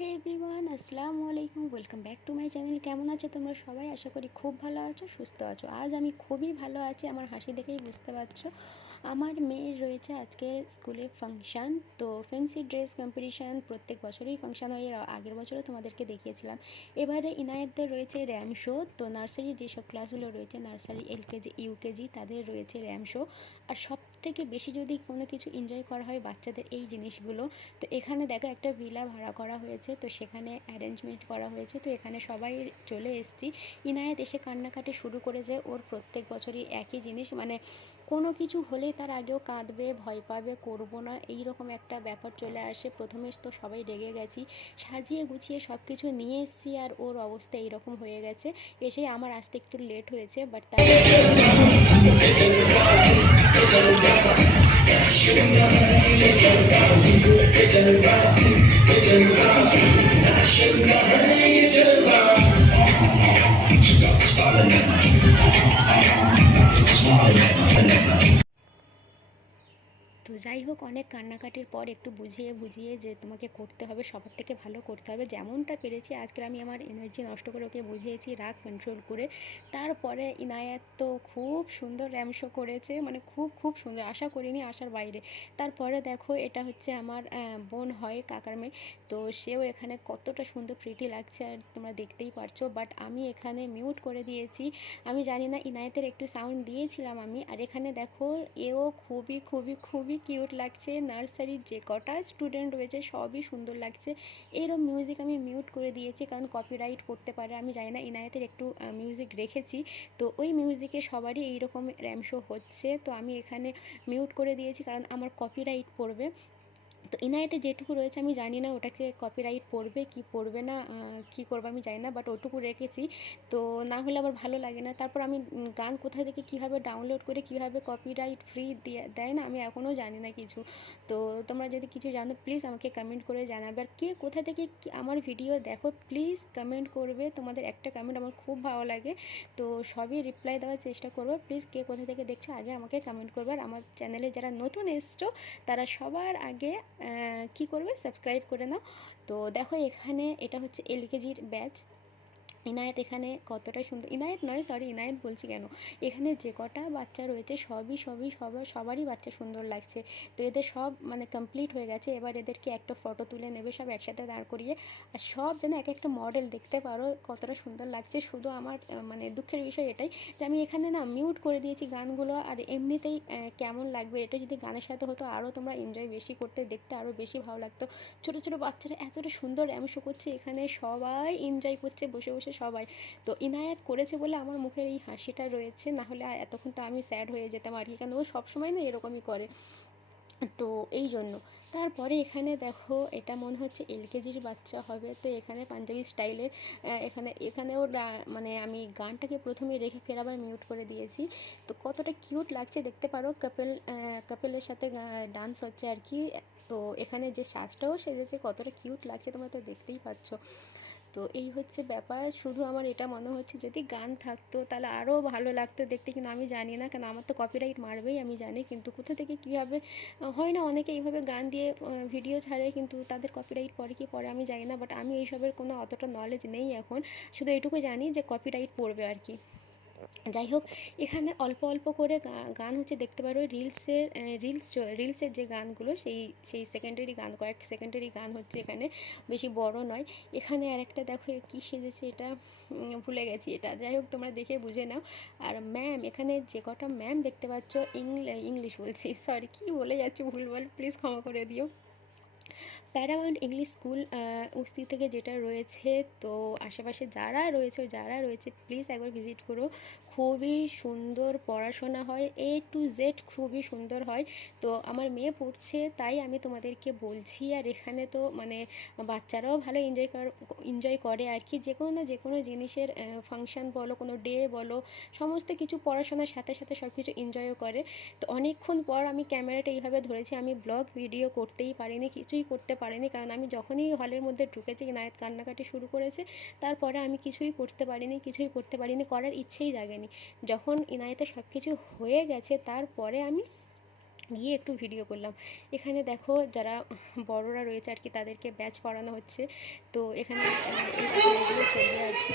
হে everyone, আসসালামু আলাইকুম। Welcome back to my channel. কেমন আছো তোমরা সবাই? আশা করি খুব ভালো আছো, সুস্থ আছো। আজ আমি খুবই ভালো আছি, আমার হাসি দেখেই বুঝতে পারছো। আমার মেয়ের রয়েছে আজকে স্কুলে ফাংশান। তো ফ্যান্সি ড্রেস কম্পিটিশান প্রত্যেক বছরই ফাংশান হয়, এর আগের বছরও তোমাদেরকে দেখিয়েছিলাম। এবারে ইনায়েতদের রয়েছে র্যাম শো। তো নার্সারি যেসব ক্লাসগুলো রয়েছে, নার্সারি এলকেজি ইউকেজি, তাদের রয়েছে র্যাম শো। আর সব থেকে বেশি যদি কোনো কিছু এনজয় করা হয় বাচ্চাদের এই জিনিসগুলো। তো এখানে দেখো একটা ভিলা ভাড়া করা হয়েছে, তো সেখানে অ্যারেঞ্জমেন্ট করা হয়েছে। তো এখানে সবাই চলে এসেছি। ইনায়েত এসে কান্নাকাটি শুরু করেছে। ওর প্রত্যেক বছরই একই জিনিস, মানে কোনো কিছু হলেই তার আগেও কাঁদবে, ভয় পাবে, করবো না, এই রকম একটা ব্যাপার চলে আসে। প্রথমে তো সবাই রেগে গেছি, সাজিয়ে গুছিয়ে সব কিছু নিয়ে এসেছি, আর ওর অবস্থা এইরকম হয়ে গেছে। এসে আমার আসতে একটু লেট হয়েছে, বাট তার তো যাই হোক, অনেক কান্নাকাটির পর একটু বুঝিয়ে বুঝিয়ে যে তোমাকে করতে হবে, সবার থেকে ভালো করতে হবে, যেমনটা পেরেছি আজকে আমি আমার এনার্জি নষ্ট করে ওকে বুঝিয়েছি, রাগ কন্ট্রোল করে। তারপরে ইনায়াত তো খুব সুন্দর র্যাম শো করেছে, মানে খুব খুব সুন্দর, আশা করিনি, আশার বাইরে। তারপরে দেখো, এটা হচ্ছে আমার বোন হয়, কাকার মেয়ে। তো সেও এখানে কতটা সুন্দর প্রিটি লাগছে আর তোমরা দেখতেই পারছো, বাট আমি এখানে মিউট করে দিয়েছি। আমি জানি না, ইনায়েতের একটু সাউন্ড দিয়েছিলাম আমি। আর এখানে দেখো, এও খুবই খুবই খুবই কিউট লাগছে। নার্সারির যে কটা স্টুডেন্ট রয়েছে সবই সুন্দর লাগছে। এরম মিউজিক আমি মিউট করে দিয়েছি, কারণ কপিরাইট করতে পারে। আমি জানি না, ইনায়েতের একটু মিউজিক রেখেছি, তো ওই মিউজিকে সবারই এইরকম র্যাম শো হচ্ছে। তো আমি এখানে মিউট করে দিয়েছি, কারণ আমার কপিরাইট পড়বে। তো ইনায়েতে যেটুকু রয়েছে আমি জানি না ওটাকে কপিরাইট পড়বে কি পড়বে না, কি করবো আমি জানি না, বাট ওটুকু রেখেছি। তো না হলে আবার ভালো লাগে না। তারপর আমি গান কোথা থেকে কীভাবে ডাউনলোড করে কীভাবে কপিরাইট ফ্রি দিয়ে দেয় না, আমি এখনও জানি না কিছু। তো তোমরা যদি কিছু জানো প্লিজ আমাকে কমেন্ট করে জানাবে। আর কে কোথা থেকে আমার ভিডিও দেখো প্লিজ কমেন্ট করবে, তোমাদের একটা কমেন্ট আমার খুব ভালো লাগে। তো সবই রিপ্লাই দেওয়ার চেষ্টা করবো। প্লিজ কে কোথা থেকে দেখছো আগে আমাকে কমেন্ট করবে। আর আমার চ্যানেলে যারা নতুন এসছো তারা সবার আগে কি করবে, সাবস্ক্রাইব করে নাও। তো দেখো, এখানে এটা হচ্ছে এলকেজির ব্যাচ। ইনায়েত এখানে কতটা সুন্দর, ইনায়েত নয় সরি, ইনায়েত বলছি কেন, এখানে যে কটা বাচ্চা রয়েছে সবারই বাচ্চা সুন্দর লাগছে। তো এদের সব মানে কমপ্লিট হয়ে গেছে, এবার এদেরকে একটা ফটো তুলে নেবে সব একসাথে দাঁড় করিয়ে। আর সব যেন এক একটা মডেল, দেখতে পারো কতটা সুন্দর লাগছে। শুধু আমার মানে দুঃখের বিষয় এটাই যে আমি এখানে না মিউট করে দিয়েছি গানগুলো। আর এমনিতেই কেমন লাগবে, এটা যদি গানের সাথে হতো আরও তোমরা এনজয় বেশি করতে, দেখতে আরও বেশি ভালো লাগতো। ছোটো ছোটো বাচ্চারা এতটা সুন্দর র্যাম শো করছে, এখানে সবাই এনজয় করছে বসে বসে সবাই। তো ইনায়াত করেছে বলে আমার মুখের এই হাসিটা রয়েছে, না হলে এতক্ষণ তো আমি স্যাড হয়ে যেতাম আর কি, কেন ও সবসময় না এরকমই করে। তো এই জন্য। তারপরে এখানে দেখো, এটা মনে হচ্ছে এলকেজির বাচ্চা হবে। তো এখানে পাঞ্জাবি স্টাইলের এখানেও মানে আমি গানটাকে প্রথমে রেখে ফের আবার মিউট করে দিয়েছি। তো কতটা কিউট লাগছে দেখতে পারো, কাপেলের সাথে ডান্স হচ্ছে আর কি। তো এখানে যে সাজটাও সেজেছে কতটা কিউট লাগছে তোমরা তো দেখতেই পাচ্ছ। তো এই হচ্ছে ব্যাপার। শুধু আমার এটা মনে হচ্ছে যদি গান থাকতো তাহলে আরও ভালো লাগতো দেখতে, কিন্তু আমি জানি না কেন, আমার তো কপিরাইট মারবেই আমি জানি, কিন্তু কোথা থেকে কীভাবে হয় না, অনেকে এইভাবে গান দিয়ে ভিডিও ছাড়ে, কিন্তু তাদের কপিরাইট পড়ে কি পড়ে আমি জানি না, বাট আমি এইসবের কোনো অতটা নলেজ নেই এখন। শুধু এইটুকু জানি যে কপিরাইট পড়বে আর কি। যাই হোক, এখানে অল্প অল্প করে গান হচ্ছে দেখতে পারো। রিলসের যে গানগুলো, সেই সেকেন্ডারি গান, কয়েক সেকেন্ডারি গান হচ্ছে এখানে, বেশি বড় নয়। এখানে আরেকটা দেখো কী সেজেছে, এটা ভুলে গেছি এটা, যাই হোক তোমরা দেখে বুঝে নাও। আর ম্যাম, এখানে যে কটা ম্যাম দেখতে পাচ্ছ, ইংলিশ বলছি, সরি কী বলে যাচ্ছি ভুলভাল, প্লিজ ক্ষমা করে দিও। প্যারামাউন্ট ইংলিশ স্কুল উস্তি থেকে যেটা রয়েছে, তো আশেপাশে যারা রয়েছে প্লিজ একবার ভিজিট করো। খুবই সুন্দর পড়াশোনা হয়, A to Z খুবই সুন্দর হয়। তো আমার মেয়ে পড়ছে তাই আমি তোমাদেরকে বলছি। আর এখানে তো মানে বাচ্চারাও ভালো এনজয় করে আর কি, যে কোনো না যে কোনো জিনিসের ফাংশান বলো, কোনো ডে বলো, সমস্ত কিছু পড়াশোনার সাথে সাথে সব কিছু এনজয়ও করে। তো অনেকক্ষণ পর আমি ক্যামেরাটা এইভাবে ধরেছি, আমি ব্লগ ভিডিও করতেই পারিনি, কিছুই করতে পারিনি, কারণ আমি যখনই হলের মধ্যে ঢুকেছি ইনায়েত কান্নাকাটি শুরু করেছে। তারপরে আমি কিছুই করতে পারিনি, করার ইচ্ছেই জাগেনি। যখন ইনায়েতের সব কিছু হয়ে গেছে তারপরে আমি গিয়ে একটু ভিডিও করলাম। এখানে দেখো যারা বড়রা রয়েছে আর কি তাদেরকে ব্যাচ করানো হচ্ছে। তো এখানে এখন এগুলো চলবে আর কি।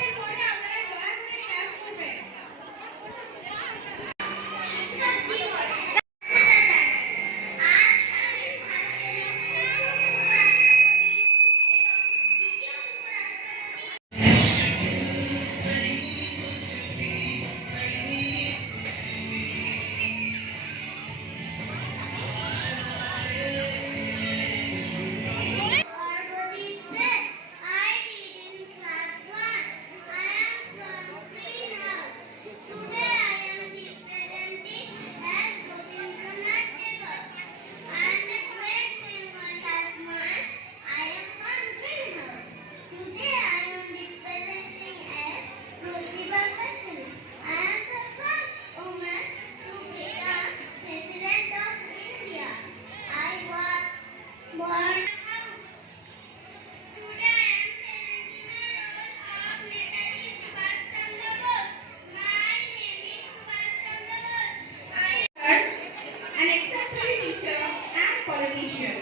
An exemplary teacher and politician.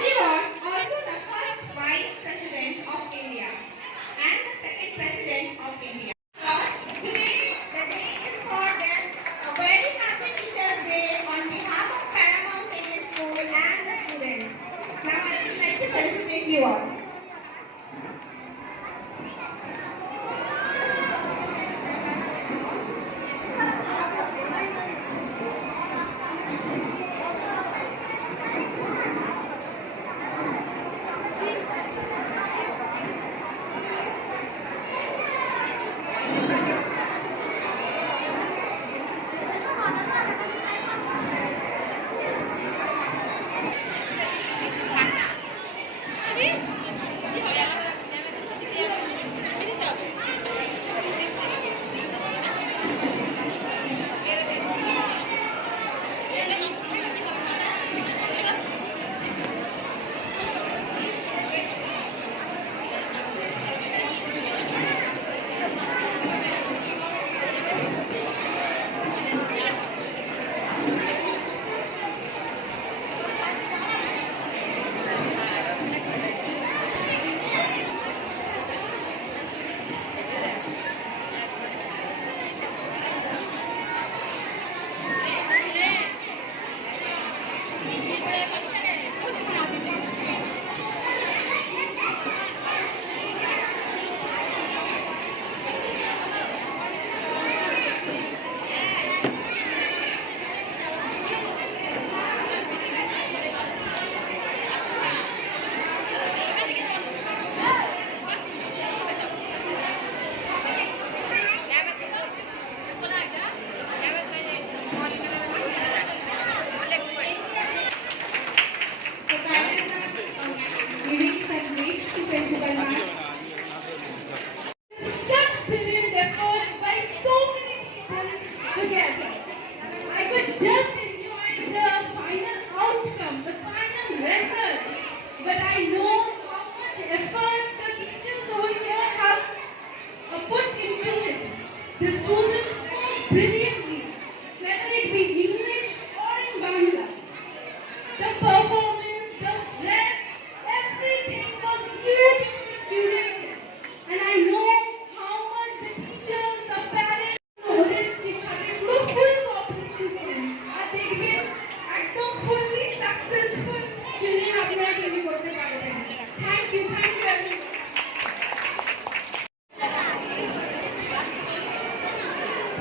He was also the first Vice President of India and the second President of India. Thus, today the day is for them. A very happy Teachers' Day on behalf of Paramount English School and the students. Now I would like to felicitate you all. Giving some gifts to Principal Ma'am. Such brilliant efforts by so many people together. I could just enjoy the final outcome, the final result. But I know how much efforts the teachers over here have put into it. The students spoke brilliantly, whether it be English or in Bangla. The performance, the dress, everything was beautifully curated. And I know how much the teachers, the parents, ওদের সাথে পুরো full cooperation করেন আর দেখবেন একদম fully successful children আপনারা তৈরি করতে পারবেন। Thank you everyone.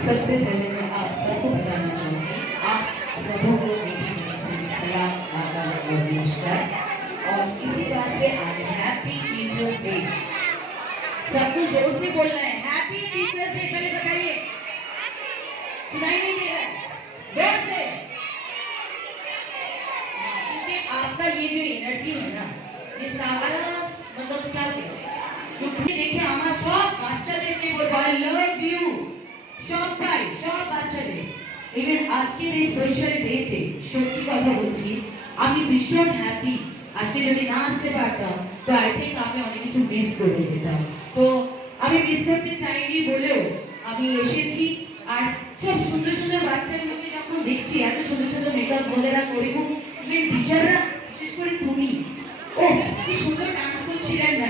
सबसे पहले मैं आप सबको बताना चाहूँगी, आप सबों को मेरी तरफ से सलाम, आदाब और नमस्कार। और इसी बात से आज हैप्पी टीचर्स डे। सबको जोर से बोलना है, हैप्पी टीचर्स डे। पहले बताइए, सुनाई नहीं दे रहा है? जोर से। क्योंकि आपका ये जो एनर्जी है ना, ये सारा मतलब क्या कहते हैं, जो देखिए हमारा सब বাচ্চাদেরকে বলবো आई लव यू, সবাই সব বাচ্চাদের। ইভেন আজকের এই স্পেশাল ডেতে সত্যি কথা বলছি, আমি ভীষণ হ্যাপি। আজকে যদি না আসতে পারতাম তো আই থিঙ্ক আমি অনেক কিছু মিস করে যেতাম। তো আমি মিস করতে চাইনি বলেও আমি এসেছি। আর সব সুন্দর সুন্দর বাচ্চাগুলোকে যখন দেখছি এত সুন্দর সুন্দর মেকআপ বগেরা করে, এবং টিচাররা, বিশেষ করে তুমি, ও কি সুন্দর ডান্স করছিলেন না,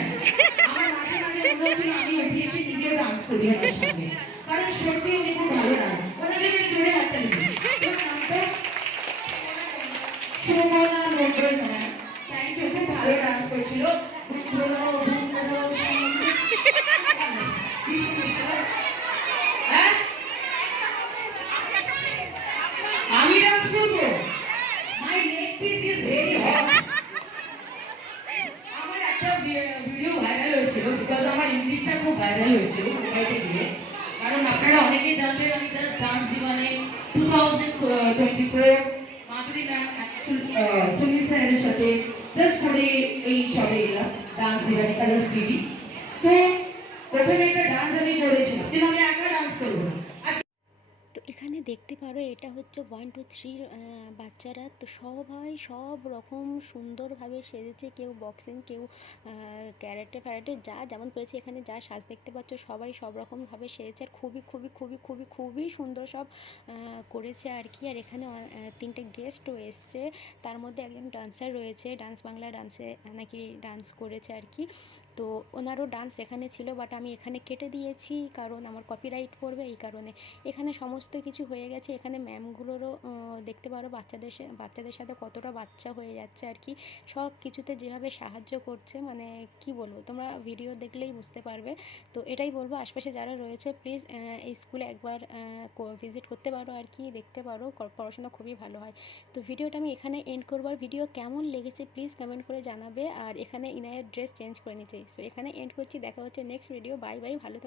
আমার মাঝে মাঝে মনে হচ্ছিল আমি উঠে এসে নিজেও ডান্স করি ওনার সঙ্গে, কারণ সত্যি উনি খুব ভালো ডান্স। ওনার জন্য একটু জোরে হাততালি দিন। ওনার নামটা শোভনা মন্ডল ম্যাম, থ্যাংক ইউ, খুব ভালো ডান্স করছিল। হ্যাঁ, আমি ডান্স করবো, my leg piece is very hot. আমার একটা ভিডিও ভাইরাল হয়েছিল, বিকজ আমার ইংলিশটা খুব ভাইরাল হয়েছিল মুম্বাইতে গিয়ে, কারণ আপনারা অনেকেই জানবেন আমি জাস্ট ডান্স দিওয়ানে 2024 মাধুরী ম্যাম সুনীল স্যারের সাথে জাস্ট করে এই সবে এলাম ডান্স দিওয়ানে কালার্স টিভি। তো ওখানে একটা ডান্স আমি করেছিলাম, কিন্তু আমি একা ডান্স করবো না। তো এখানে দেখতে পারো এটা হচ্ছে 1 2 3 বাচ্চারা তো সবাই সব রকম সুন্দরভাবে সেজেছে, কেউ বক্সিং, কেউ ক্যারেটে ফ্যারেটে, যা যেমন পেয়েছে এখানে যা সাজ দেখতে পাচ্ছ সবাই সব রকমভাবে সেজেছে, আর খুবই খুবই খুবই খুবই খুবই সুন্দর সব করেছে আর কি। আর এখানে 3টে গেস্টও এসছে, তার মধ্যে একজন ডান্সার রয়েছে, ডান্স বাংলা ডান্সে নাকি ডান্স করেছে আর কি। তো ওনারও ডান্স এখানে ছিল, বাট আমি এখানে কেটে দিয়েছি কারণ আমার কপিরাইট পড়বে এই কারণে। এখানে সমস্ত কিছু হয়ে গেছে, এখানে ম্যামগুলোরও দেখতে পারো বাচ্চাদের সাথে কতটা বাচ্চা হয়ে যাচ্ছে আর কি, সব কিছুতে যেভাবে সাহায্য করছে, মানে কি বলবো, তোমরা ভিডিও দেখলেই বুঝতে পারবে। তো এটাই বলবো, আশপাশে যারা রয়েছে প্লিজ এই স্কুলে একবার ভিজিট করতে পারো আর কি, দেখতে পারো, পড়াশোনা খুবই ভালো হয়। তো ভিডিওটা আমি এখানে এন্ড করবো, আর ভিডিও কেমন লেগেছে প্লিজ কমেন্ট করে জানাবে। আর এখানে ইনায়ের ড্রেস চেঞ্জ করে নিচ্ছে, সো এখানে এন্ড করছি, দেখা হচ্ছে নেক্সট ভিডিও, বাই বাই, ভালো থাকো।